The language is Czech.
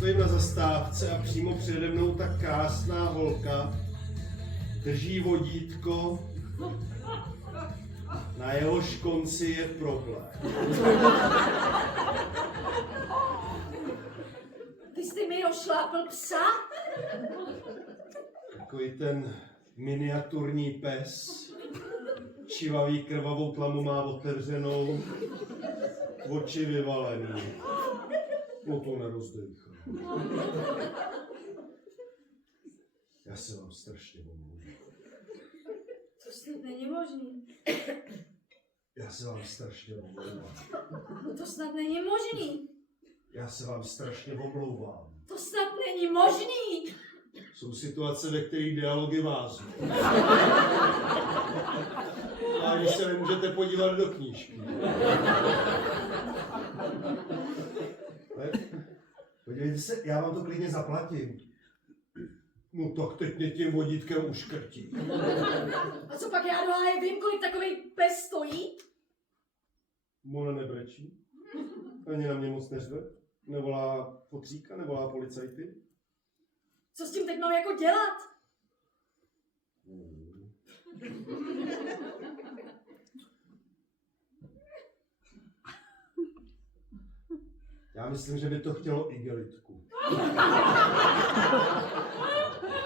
Stojím na zastávce a přímo přede mnou ta krásná holka drží vodítko, na jehož konci je problém. Ty jsi mi rozšlápl psa? Takový ten miniaturní pes, čivavý krvavou tlamu má otevřenou, oči vyvalený. No to nerozdejchá. Já se vám strašně omlouvám. To snad není možný. Já se vám strašně omlouvám. No to snad není možný. Já se vám strašně omlouvám. To snad není možný. Jsou situace, ve kterých dialogy váznou. A když se nemůžete podívat do knížky. Ale podívejte se, já vám to klidně zaplatím. No tak teď mě tím vodítkem uškrtí. A co pak já do háje vím, kolik takový pes stojí? Ona nebrečí. Ani na mě moc neřve. Nevolá fotříka, nevolá policajty. Co s tím teď mám jako dělat? Já myslím, že by to chtělo igelitku.